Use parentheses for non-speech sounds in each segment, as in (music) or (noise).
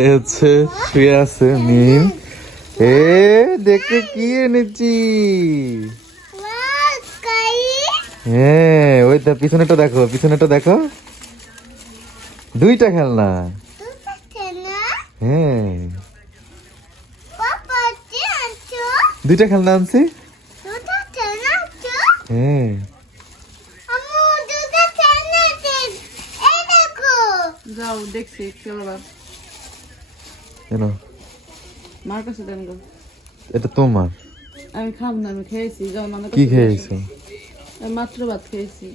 এ হচ্ছে শুয়ে আছে মিম। এ দেখো কি এনেছি। হ্যাঁ ওই তো পিছনেটা দেখো পিছনেটা দেখো। দুইটা খেলনা। হ্যাঁ। দুইটা খেলনা আনছি? হ্যাঁ। যাও দেখছি চলো বা কেন? মার কাছে দেন গো। এটা তোমার? আমি খাব না আমি খেয়েছি। যাও মামার কি খেয়েছো? মাত্র ভাত খেয়েছি।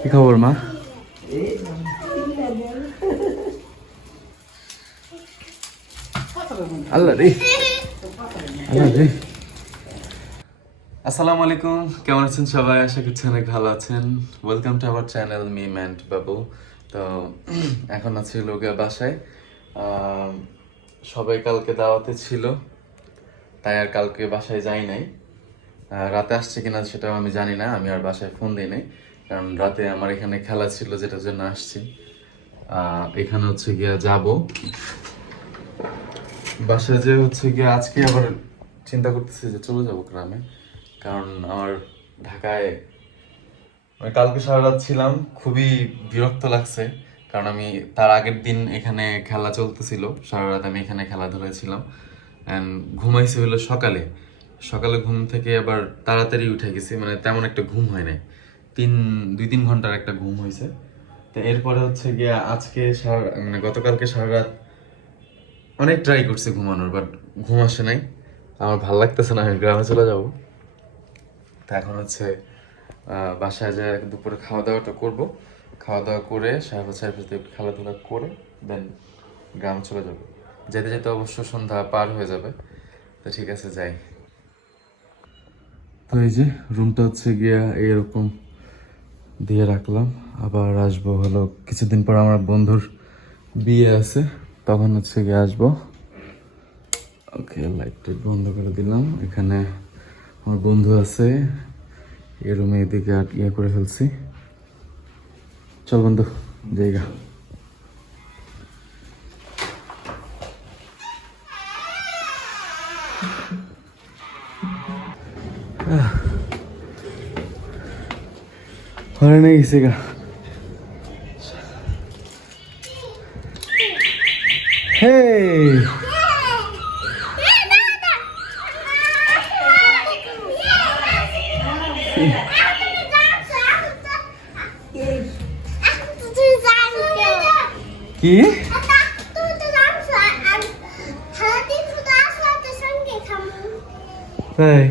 কি খবর মা? আল্লাহ রে। আল্লাহ রে। আসসালামু আলাইকুম। কেমন আছেন সবাই? আশা করছি অনেক ভালো আছেন। ওয়েলকাম টু আওয়ার চ্যানেল মি ম্যান্ড বাবু তো, এখন আছি লোকে বাসায়। সবাই কালকে দাওয়াতে ছিল, তাই আর কালকে বাসায় যাই নাই। রাতে আসছে কিনা সেটাও আমি জানি না, আমি আর বাসায় ফোন দিই নাই। কারণ রাতে আমার এখানে খেলা ছিল, যেটার জন্য আসছি। এখানে হচ্ছে গিয়া যাব। বাসায় যে হচ্ছে গিয়া আজকে আবার চিন্তা করতেছি যে চলে যাব গ্রামে। কারণ আমার ঢাকায় আমি কালকে সারা রাত ছিলাম, খুবই বিরক্ত লাগছে। কারণ আমি তার আগের দিন এখানে খেলা চলতেছিল সারা রাত আমি এখানে খেলাধুলা ছিলাম। অ্যান্ড ঘুমাইছি হলো সকালে। সকালে ঘুম থেকে আবার তাড়াতাড়ি উঠে গেছি মানে তেমন একটা ঘুম হয় নাই। তিন, দুই তিন ঘণ্টার একটা ঘুম হয়েছে। তো এরপরে হচ্ছে গিয়ে আজকে সারা মানে গতকালকে সারা রাত অনেক ট্রাই করছি ঘুমানোর বাট ঘুম আসে নাই। আমার ভালো লাগতেছে না, আমি গ্রামে চলে যাব। তা এখন হচ্ছে বাসায় যায় দুপুরে খাওয়া দাওয়াটা করব। খাওয়া দাওয়া করে সাহেব সাহেব সাথে খেলাধুলা করে দেন গ্রাম চলে যাব। যেতে যেতে অবশ্য সন্ধ্যা পার হয়ে যাবে। তো ঠিক আছে, যাই। তো এই যে রুমটা হচ্ছে গিয়া এরকম দিয়ে রাখলাম। আবার আসব হলো, কিছুদিন পর আমার বন্ধুর বিয়ে আছে, তখন হচ্ছে গিয়ে আসব। ওকে লাইট বন্ধ করে দিলাম। এখানে আমার বন্ধু আছে। এই রুমে এদিকে আর ইয়ে করে ফেলছি। চল বন্ধু, জায়গা। ঘরে নিয়ে গেছে গা। Hey! কি? তাই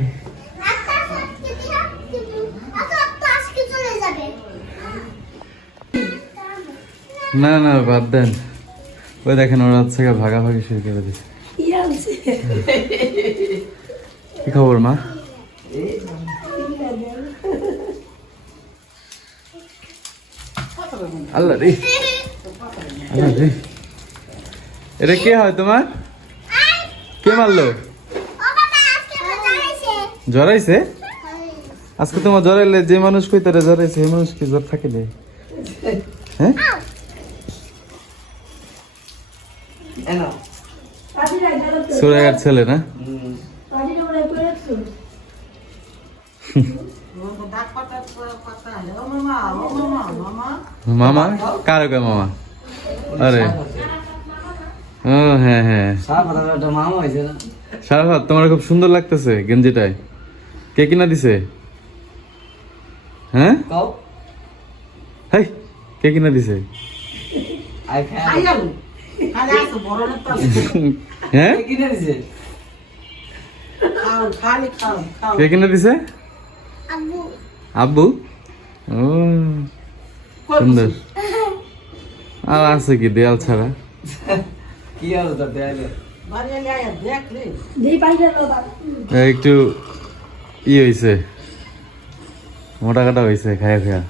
না না বাদ দেন। ওই দেখেন ওরা হচ্ছে ভাগাভাগি শুরু করে দিচ্ছে কি খবর মা? আল্লাহ রে। এটা কে হয় তোমার? কে মারলো? জড়াইছে? আজকে তোমার জড়াইলে যে মানুষ কই তারা জড়াইছে, সেই মানুষ কি জ্বর থাকে রে। হ্যাঁ? সুরাগার ছেলে না? মামা? কার মামা? আরে। ও হ্যাঁ হ্যাঁ। সারাফাত তোমার খুব সুন্দর লাগতেছে গেঞ্জিটায়। কে কিনা দিছে? হ্যাঁ? হাই কে কিনা দিছে? হ্যাঁ? কে কিনা দিছে? আব্বু। ও সুন্দর। আর আছে কি দেয়াল ছাড়া? এ, একটু ই হয়েছে মোটা কাটা হয়েছে খায়া খায়া।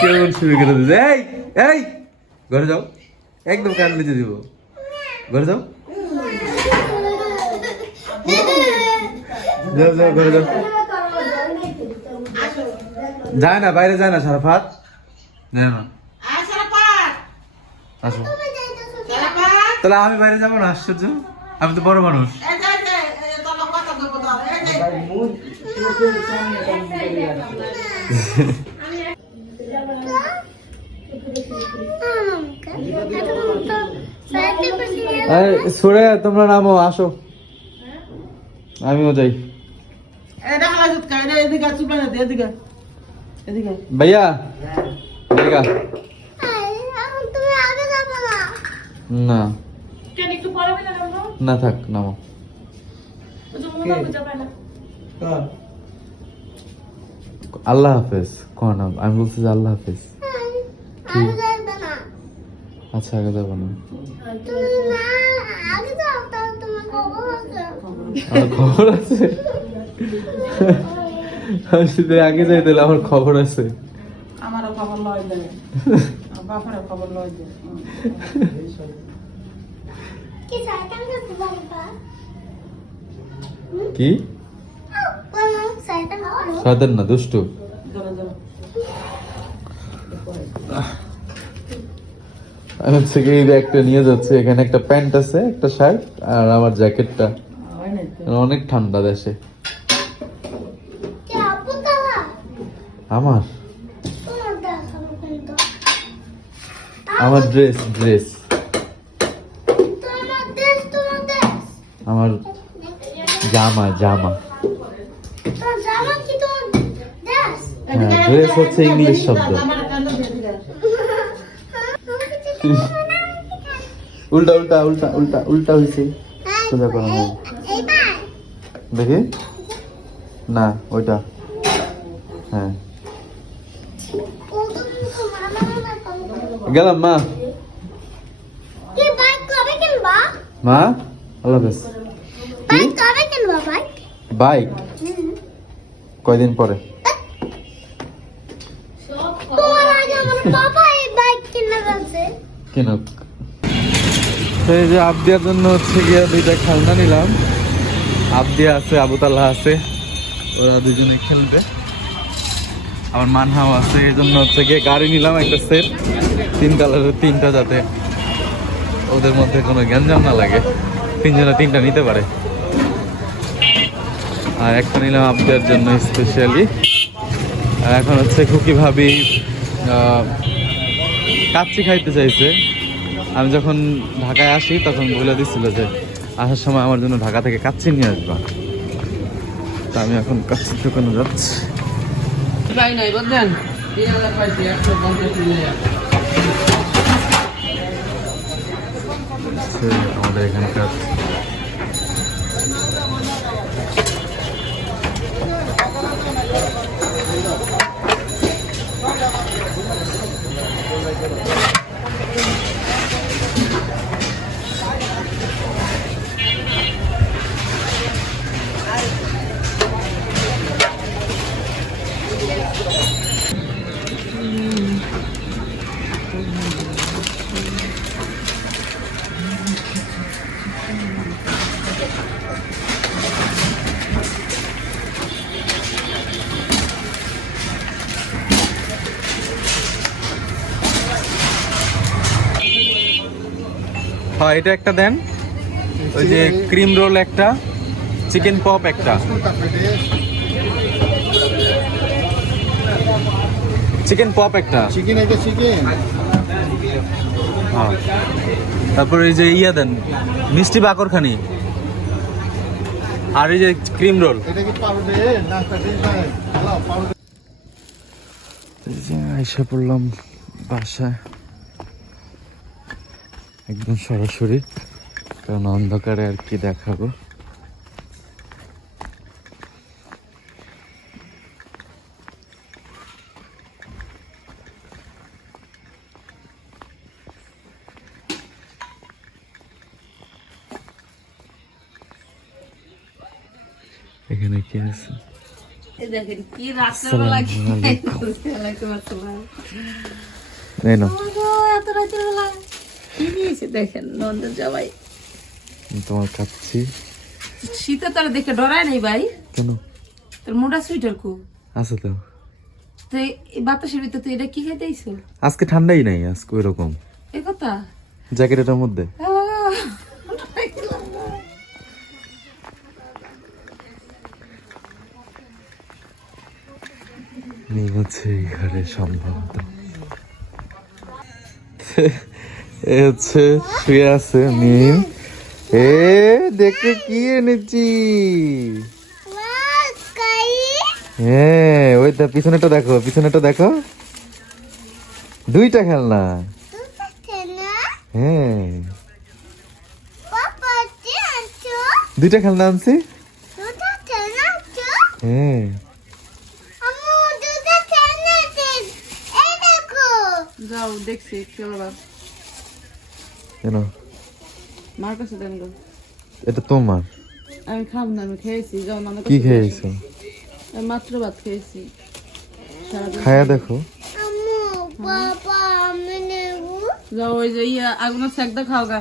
কেমন শুরু করে দিচ্ছে এই এই ঘরে যাও। একদম কান নিচে দিব। ঘরে যাও। যাও যাও ঘরে যাও যায় না বাইরে যায় না সারাফাত। যায় না। আসো। তাহলে আমি বাইরে যাব না আশ্চর্য? আমি তো বড় মানুষ। (laughs) আরে সরে তোমরা নামো আসো। আমিও যাই। ভাইয়া? এদিকে না। না থাক নামো। আল্লাহ হাফেজ কোন নাম? আমি বলছি যে আল্লাহ হাফেজ। আচ্ছা আগে যাব না। আমার খবর আছে? আমি যদি আগে যাই তাহলে আমার খবর আছে। আমারও খবর লয় দেয় বাপারও খবর লয় দেয় কি সাধারণ না দুষ্টু। আমি হচ্ছে কি ব্যাগটা নিয়ে যাচ্ছি। এখানে একটা প্যান্ট আছে একটা শার্ট আর আমার জ্যাকেটটা। হয় না তো অনেক ঠান্ডা দেশে। আমার? আমার ড্রেস ড্রেস আমার জামা জামা। হ্যাঁ ড্রেস হচ্ছে ইংলিশ শব্দ। উল্টা উল্টা উল্টা উল্টা উল্টা হয়েছে সোজা করো। দেখি। না, ওইটা। হ্যাঁ। গেলাম মা। মা আল্লাহ হাফেজ। বাইক কয়দিন পরে? কিনুক। এই যে আবদিয়ার জন্য হচ্ছে গিয়ে দুইটা খেলনা নিলাম। আবদিয়া আছে আবুতাল্লাহ আছে। ওরা দুজনে খেলবে। আমার মানহাও আছে, এই জন্য হচ্ছে গিয়ে গাড়ি নিলাম একটা সেট তিন কালারের তিনটা যাতে ওদের মধ্যে কোনো গ্যাঞ্জাম না লাগে। তিনজনে তিনটা নিতে পারে। আর একটা নিলাম আপনার জন্য স্পেশালি আর এখন হচ্ছে খুকি ভাবি কাচ্চি খাইতে চাইছে। আমি যখন ঢাকায় আসি, তখন বলে দিচ্ছিল যে, আসার সময় আমার জন্য ঢাকা থেকে কাচ্চি নিয়ে আসবা। তা আমি এখন কাচ্চির দোকানে যাচ্ছি। পাই নাই বুঝলেন তিন হাজার পাইছি একশো পঞ্চাশ হচ্ছে আমাদের এখানকার হ্যাঁ এটা একটা দেন। ওই যে ক্রিম রোল একটা চিকেন পপ একটা। চিকেন পপ একটা। চিকেন এটা চিকেন হ্যাঁ। তারপর এই যে ইয়া দেন মিষ্টি বাকরখানি। আর এই যে ক্রিম রোল এসে পড়লাম বাসায়। একদম সরাসরি কারণ অন্ধকারে আর কি দেখাবো। এখানে কি আছে? দেখেন কি রাত্রেবেলা কি আসসালামু এত রাত্রেবেলা কি দিয়েছে দেখেন জামাই। তোমার শীতে তারা দেখে ডরায় নেই ভাই। কেন? তোর মোটা সুইটার কো। আছে তো। বাতাসের ভিতরে তুই এটা কি খাইতে আইছো? আজকে ঠান্ডাই নাই আজকে ওই রকম এই কথা? জ্যাকেটের মধ্যে। আহ, হচ্ছে এই ঘরে সম্ভবত। এ শুয়ে আছে মিম এ দেখে কি এনেছি? হ্যাঁ ওই তো পিছনেটা দেখো পিছনেটা দেখো। দুইটা খেলনা। হ্যাঁ। দুইটা খেলনা আনছি। হ্যাঁ। যাও, দেখছি, চলো কেন মার কাছে দেন গো এটা তোমার আমি খাব না আমি খেয়েছি। যাও নানা কি খেয়েছো? আমি মাত্র ভাত খেয়েছি। খায়া দেখো। যাও ওই যে ইয়া আগুনের সেকদা খাও গা